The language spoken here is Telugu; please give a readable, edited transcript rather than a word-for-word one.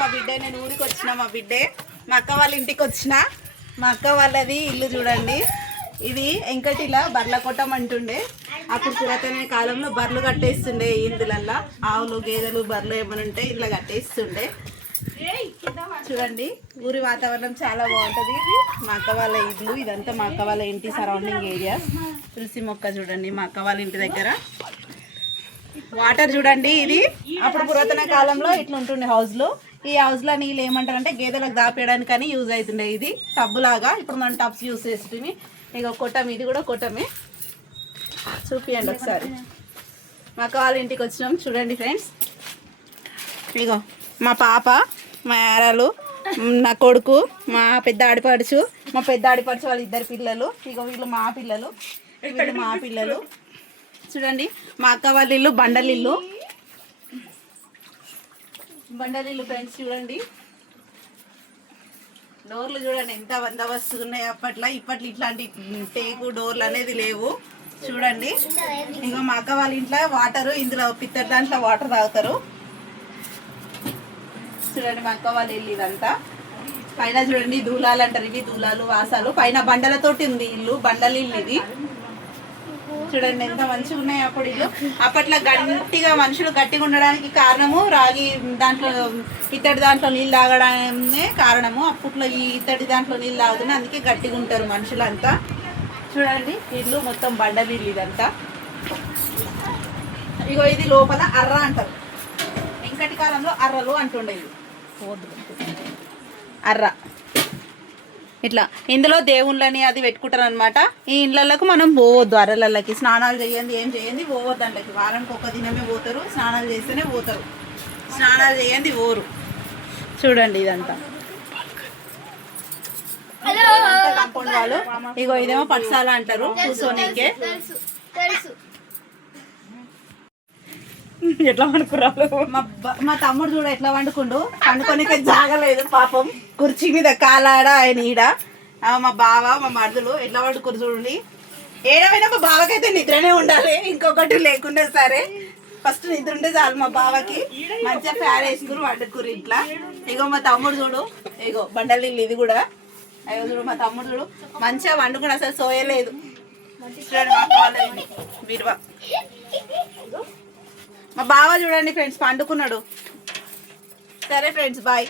మా బిడ్డ నేను ఊరికి వచ్చిన మా బిడ్డే మా అక్క వాళ్ళ ఇంటికి వచ్చిన మా అక్క వాళ్ళది ఇల్లు చూడండి. ఇది వెంకటిలా బర్ల కొట్టం అంటుండే. అప్పుడు పురాతన కాలంలో బర్రెలు కట్టేస్తుండే ఇందులల్లా ఆవులు గేదెలు బర్రెలు ఏమైనా ఉంటే ఇట్లా కట్టేస్తుండే. చూడండి ఊరి వాతావరణం చాలా బాగుంటుంది. ఇది మా అక్క వాళ్ళ ఇల్లు, ఇదంతా మా అక్క వాళ్ళ ఇంటి సరౌండింగ్ ఏరియా. తులసి మొక్క చూడండి మా అక్క వాళ్ళ ఇంటి దగ్గర. వాటర్ చూడండి, ఇది అప్పుడు పురాతన కాలంలో ఇట్లా ఉంటుండే హౌస్లో. ఈ హౌస్లో నీళ్ళు ఏమంటారంటే గేదెలకు దాపేయడానికి కానీ యూజ్ అవుతుండే. ఇది టబ్బులాగా, ఇప్పుడు మనం టబ్స్ యూజ్ చేస్తుంది. ఇక కొట్టం, ఇది కూడా కొట్టమే. చూపియండి ఒకసారి. మా అక్క వాళ్ళ ఇంటికి వచ్చినాం చూడండి ఫ్రెండ్స్. ఇగో మా పాప, మా యారాలు, నా కొడుకు, మా పెద్ద ఆడిపడుచు, మా పెద్ద ఆడిపడుచు వాళ్ళ ఇద్దరు పిల్లలు. ఇగో వీళ్ళు మా పిల్లలు, వీళ్ళు మా పిల్లలు. చూడండి మా అక్క వాళ్ళ ఇల్లు బండలిల్లు, బండలిల్లు ఫ్రెండ్స్. చూడండి డోర్లు చూడండి ఎంత బందోబస్తుగా ఉన్నాయి అప్పట్లో. ఇప్పట్లో ఇట్లాంటి టేకు డోర్లు అనేది లేవు. చూడండి ఇంకా మా అక్క వాళ్ళ ఇంట్లో వాటరు, ఇందులో పిత్తడి దాంట్లో వాటర్ తాగుతారు. చూడండి మా అక్క వాళ్ళ ఇల్లు ఇదంతా. పైన చూడండి దూలాలు అంటారు, ఇవి దూలాలు వాసాలు. పైన బండలతోటి ఉంది ఇల్లు, బండల ఇల్లు ఇది. చూడండి ఎంత మంచిగా ఉన్నాయి అప్పుడు ఇల్లు. అప్పట్లో గట్టిగా మనుషులు గట్టిగా ఉండడానికి కారణము రాగి దాంట్లో, ఇత్తడి దాంట్లో నీళ్ళు తాగడమే కారణము. అప్పట్లో ఈ ఇత్తడి దాంట్లో నీళ్ళు తాగుతున్నాయి, అందుకే గట్టిగా ఉంటారు మనుషులంతా. చూడండి ఇల్లు మొత్తం బండలు ఇల్లు ఇదంతా. ఇగో ఇది లోపల అర్ర అంటారు, వెంకటి కాలంలో అర్రలు అంటుండేవి. అర్ర ఇట్లా ఇందులో దేవుళ్ళని అది పెట్టుకుంటారు అనమాట. ఈ ఇళ్ళకు మనం పోవద్దు, అర్రలకి స్నానాలు చేయండి, ఏం చేయండి పోవద్దు. అంటకి వారానికి ఒక దినమే పోతారు, స్నానాలు చేస్తేనే పోతారు, స్నానాలు చేయండి ఓరు. చూడండి ఇదంతా కాంపౌండ్ వాళ్ళు. ఇగో ఇదేమో పట్సాల అంటారు కూర్చోనికే. ఎట్లా వండుకురాలు మా తమ్ముడు చూడ ఎట్లా వండుకుండు, వండుకోనికే జాగలేదు పాపం. కుర్చీ మీద కాలాడ ఆయన ఈడ. మా బావ మా మరుదులు ఎట్లా వండుకురు చూడండి. ఏడవైనా మా బావకైతే నిద్రనే ఉండాలి, ఇంకొకటి లేకుండా సరే. ఫస్ట్ నిద్ర ఉంటే చాలు మా బావకి. మంచిగా ఫ్యాన్ వేసుకుని వండుకురు ఇట్లా. ఇగో మా తమ్ముడు చూడు, ఇగో బండలి ఇది కూడా. అయ్యో చూడు మా తమ్ముడు చూడు మంచిగా వండుకుని అసలు సోయలేదు. చూడండి బీరువా. మా బావ చూడండి ఫ్రెండ్స్ పండుకున్నాడు. సరే ఫ్రెండ్స్ బాయ్.